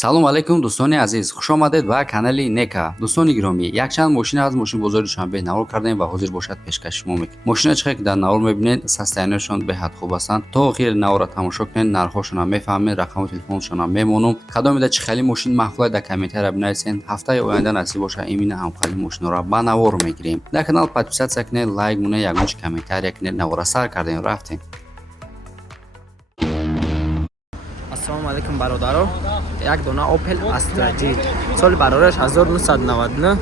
салом алайкум дӯстони азиз, хушомадед ба канали Neka. Дӯстони гиромӣ, якчанд мошина аз мошинбозори Душанбе навор кардем ва ҳозир бошад пешкаши шумо мекунем. Мошинаҳое ки дар навор мебинед, состояниашон беҳад хуб ҳастанд. То охир навора тамошо кунед, нархҳошонам мефаҳмед, рақами телефоншонам мемонум. Кадомеда чи хали мошин махлуд дар комментария бинависен. Ҳафтаи оянда насиб боша имина ҳамхали мошинаро ба навор мегирем. Дар канал подписатсия кунед, лайк мунед, ягон комментария кунед. Навора сар кардем, рафтем. Ассалому алайкум бародаро. Як дона Opel Astra J. Соли барораш 1999.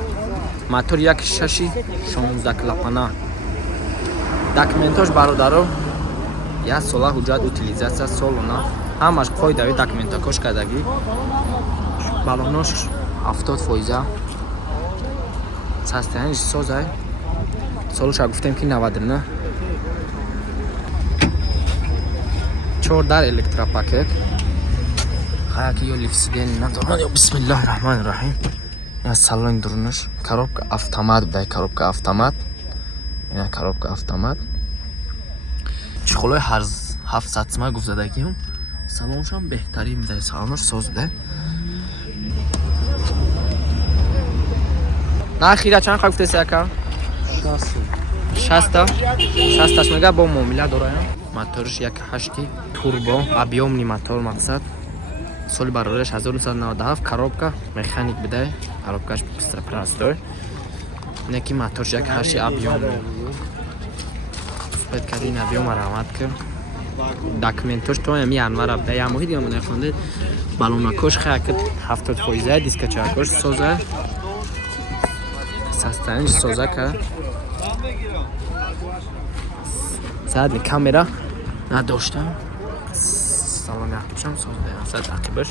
Мотор 1.6 16 клапана. Документош бародаро 1 сола ҳуҷҷат утилизатсия солона. Ҳамаш қоидави документакош кардаги. Балонош 70%. Состояниш созай. Солуша гуфтем ки 90. 4 электропакет. Хаяки ё лифсиден надорад ё бисмиллаҳи раҳмани раҳим. Ина салони дурунаш коробка автомат будай, коробка автомат. Ина коробка автомат. Чухлои ҳар 700 см гуфтадагиам. Салоншам беҳтарин будай, салонаш соз будай. Нахира чанд гуфтаси ака? 60. 60 мега бо муомила дораям. Моториш 1.8 турбо, объёмный мотор мақсад. Соли барораш 1997, коробка механик бидай, коробкаш простой. Неки моторш 1.8 объём. Спед кадин объём арамат кер. Документош то ами анвара бидай, я муҳид ямон яхонде. Балонакош хаяки 70%, дискачакош соза. Состояниш соза ка. Задни камера надоштам. Салон яхтушам соз беҳасад ақибаш.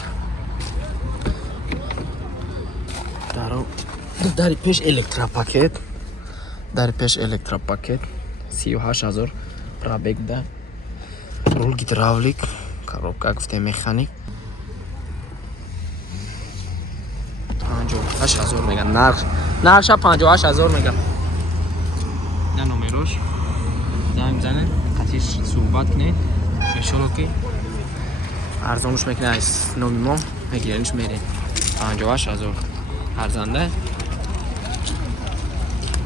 Дари пеш электропакет. Дари пеш электропакет. 38000 пробег да. Рул гидравлик. Коробка гуфтем механик. 58000 мега. Нарша 58000 мега. На номерош. Занг занен. Қатиш суҳбат кунед. Иншалло ки арзонуш мекунад номи мо мегирениш меред 58000 арзанда.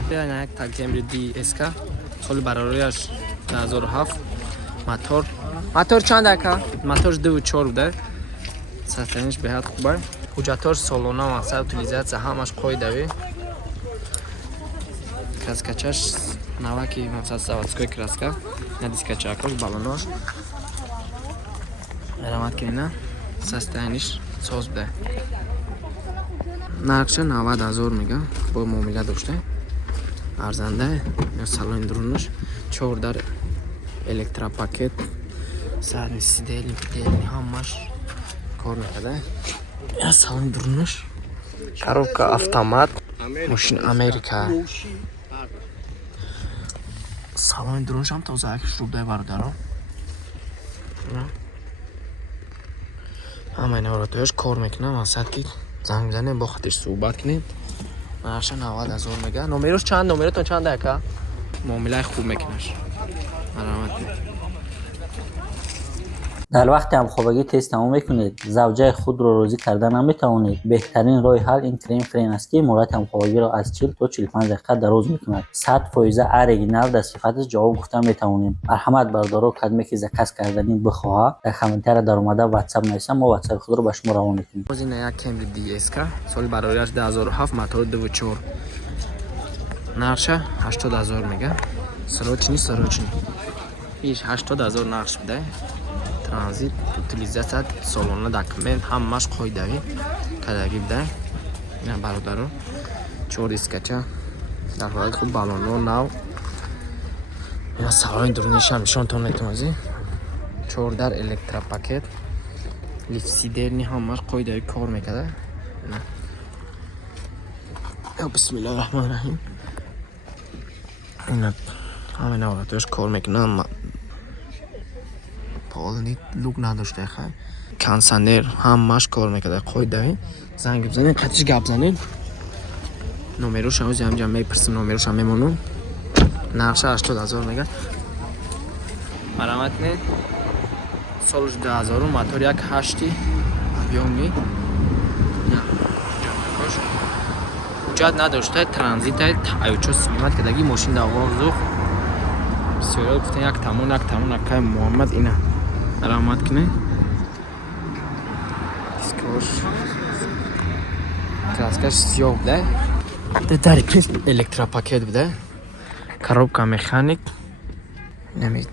Бияна як Camry DSK соли барораш 2007 мотор чанд ака? Мотор 2.4 буда. Состояниш беҳад хуба. ҳуҷҷатош солона мақсад утилизатсия ҳамаш қоидави. Краскачаш наваки мақсад заводской краска. На дискачакош балонош мерамат кина. Состояниш соз буда. Нархша 90000 мега бо муомила дошта. Арзанда ё салони дурунаш 4 электропакет. Сарни сидели пидели ҳамаш кор мекарда. Я салони дурунаш. Коробка автомат. Мошин Америка. Салони дурунаш ҳам тоза як шубдай бародаро. ҳамаи наворатояш кор мекунам. Мақсад ки занг бизанем, бо хатиш суҳбат кунем. Нархша 90000 мега. Номерош чанд? Номератон чанд ака? муомилаи хуб мекунаш. марамат. дар вақти ҳамхобагӣ тест тамом мекунед, завҷаи худро розӣ карда наметавонед. беҳтарин роҳи ҳал ин крем френ аст, ки муддати ҳамхобагиро аз 40 то 45 дақиқа дароз мекунад. 100% оригинал дар сифаташ ҷавоб гуфта метавонем. марҳамат бародаро, кадме ки заказ карданин бихоҳа дар комментария дар омада WhatsApp нависа, мо WhatsApp худро ба шумо равон мекунем. Озина як Camry DSK соли барораш 2007 мотор 2.4. Нархша 80000 мега. Срочни. Иш 80000 нархш будай. Транзит, утилизация, салона, документ, ҳамаш қоидави кадаги буда. Ина бародаро 4 дискача дар ҳолати худ балонро нав. Ина салони дурунишам нишонтон метавонӣ. 4 электропакет. Лифсидерни ҳамаш қоидави кор мекарда. Ина ё бисмиллаҳи раҳмани раҳим. Ина ҳамаи наворатояш кор мекунад. Полни лук надошта хай. Кондиционер ҳамаш кор мекарда қоидави. Занг бизанем, қатиш гап занем. Номерош ҳамуз ҷам мепирсим, номерош ҳам мемонам. Нархша 80000 мега. марамат не. Солуш 2000 мотор 1.8 объёмный. ҳуҷҷат надошта транзитаи таъючо симат кадаги мошин давозух бисёриҳо гуфтан як тамон акай муҳаммад ина раҳмат кунед дискош краскаш сиёҳ буда дари пеш электропакет буда коробка механик намед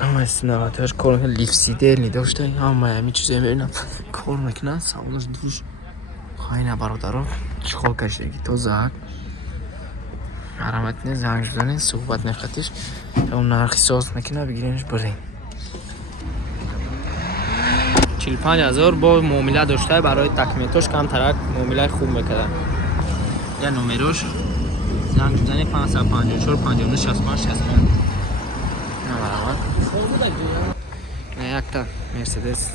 ҳама исмнаваташ кор мекунад лифсидерни дошта ҳама ҳамин чизе мебинам кор мекунад салонаш душ хайна бародаро чиқол кашидаги тоза мараматне занг зане суҳбат мехатиш он нархи соз мекунад бигиринаш бирин 45000 бо муомила дошта барои документош камтарак муомилаи хуб мекард я номерош занг зане 554 59 65 65 намарамат на якта мерседес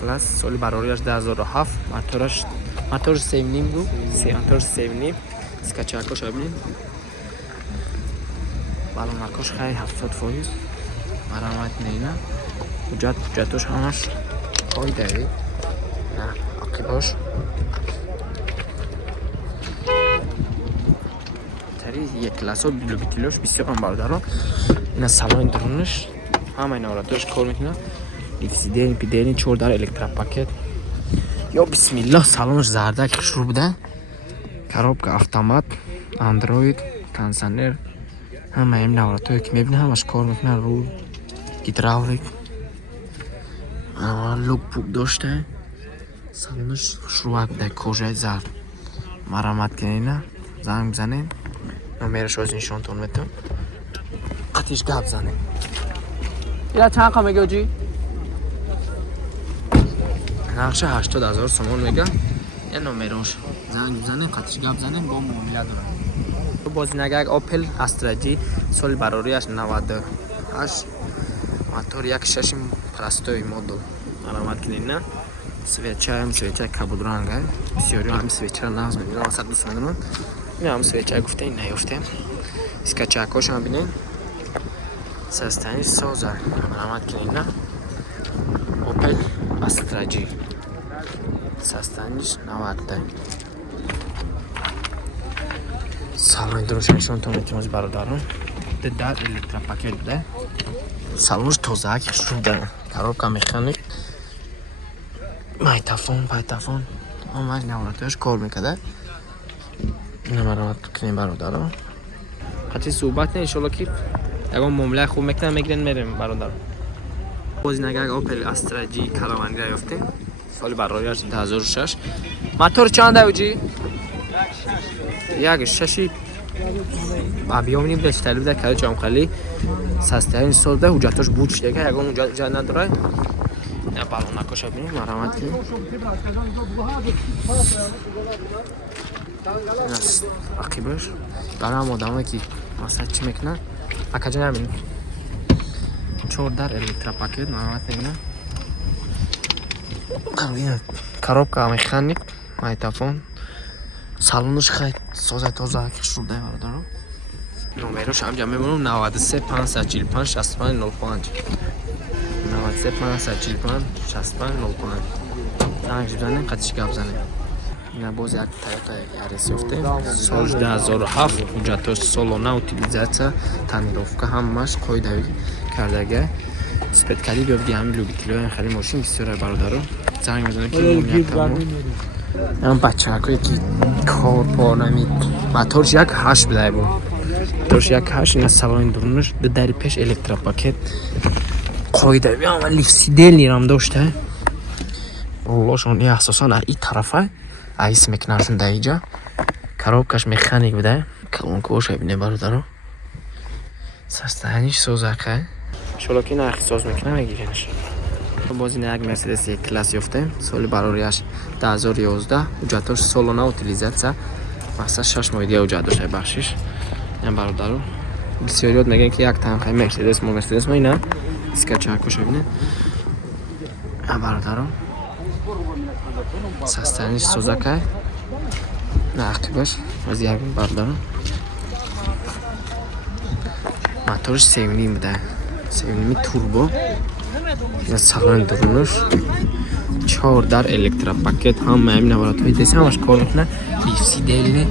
класс соли барориаш 2007 моторш 7.5 бу мотор 7.5 скачакош абин балонакош хай 70% марамат нейна ҳуҷҷатош ҳамаш қоидави ақибош тари классо любителёш бисёр ҳам бародаро ина салони дурунаш ҳама иноратош кор мекунад лифсидерни пидерни 4 дар электропакет ё бисмиллаҳ салонаш зардак хушрӯ буда коробка автомат андроид кондиционер ҳама ин навратое ки мебинӣ ҳамаш кор мекунад рул гидравлик лукпук дошта салонаш хушрӯвак буда кожаи зард марамат кунена занг бизанед номераш оз нишонтон метавон қатиш гап занед ира чанд қа мега ҷи нақша 80000 сомон мега я номерош занг бизанед қатиш гап занед бо муомила дорад бозинагак Opel Astra G соли барориаш 98 мотор 1.6 простой модул марамат кунена свеча кабудранга бисёриҳо ҳами свечаро нағз мебинанд васат дӯст медоранд ин ҳам свеча гуфтем наёфтем скачакошам бинед состояние соза марамат кунена Opel Astra G состояние 90 салони дурушаншонтон метавонед бародарон дар электропакет буда салонш тозаак шуда коробка механик майтафон ҳамаи навратояш кор мекард намарамат кунем бародарон қатъи суҳбат не иншоалло ки ягон муомилаи хуб мекунам мегирен мерем бародарон бозинагак Opel Astra G каравангира ёфтем соли барориаш 2006 мотор чанда уҷи 1.6 объёмни бештари буда кари ҷамқали состояние соз буда ҳуҷҷатош буд шидага ягон ҳуҷҷат надорад я балонакоша бинем марамат кунем ақибош барам одамое ки масад чӣ мекунад акаҷон ҳамин 4 дар электропакет марамат мекунад коробка механик майтафон салонаш хай соза тоза шуда бародаро номерош ҳамҷа мебонам 93 545 65 05 93 545 65 05 занг бизанем қатиш гап занем ина боз як Toyota Yaris ёфтем соли 2007 ҳуҷҷатош солона утилизатсия танировка ҳамаш қоидави кардага спецкалиб ёбди ҳами любителёи хари мошин бисёра бародаро занг бизанем ки ям бачакое ки кор по намид моторш 1.8 будай бу моторш 1.8 ина салони дурунаш дари пеш электропакет қоидави ама лифсидернирам дошта рулошон асосан дар ин тарафа айс мекунашон дар иҷа коробкаш механик буда калонкоша бине бародаро состояниш созака иншоалло ки нархи соз мекунам мегиренаш боз ин як Mercedes класс ёфтем соли барориаш 2011 ҳуҷҷатош солона утилизатсия мақсад 6 моҳи дига ҳуҷҷат дошта бахшиш ям бародаро бисёриҳо мегӯянд ки як танхай Mercedes мо ина скачакоша бине ям бародаро состояниш созака ақибаш аз ягон бародаро моторш 7.5 буда 7.5 турбо салони дурунаш 4 дар электропакет ҳама ҳамин наворатҳои тест ҳамаш кор мекунад. Лифси делине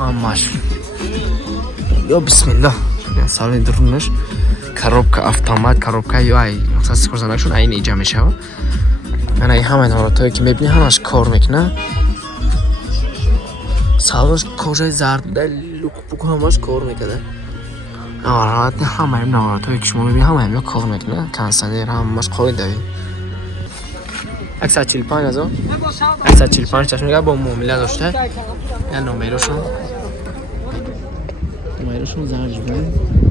ҳамаш. Ё бисмиллаҳ. Сали дурунаш. Коробка автомат, коробка ё ай мақсад корзанакшон айн иҷа мешава. Ана ҳама наворатҳое ки мебини ҳамаш кор мекунад. Салош кожаи зард буда лук-пук ҳамаш кор мекунад. Наворат ҳама ҳамин наворатҳое ки шумо мебини ҳама ҳамин кор мекунад. Кондитсионер ҳамаш қоидави. 145,000 145 чашмага бо муомила дошта. Я номерашон зарж буда.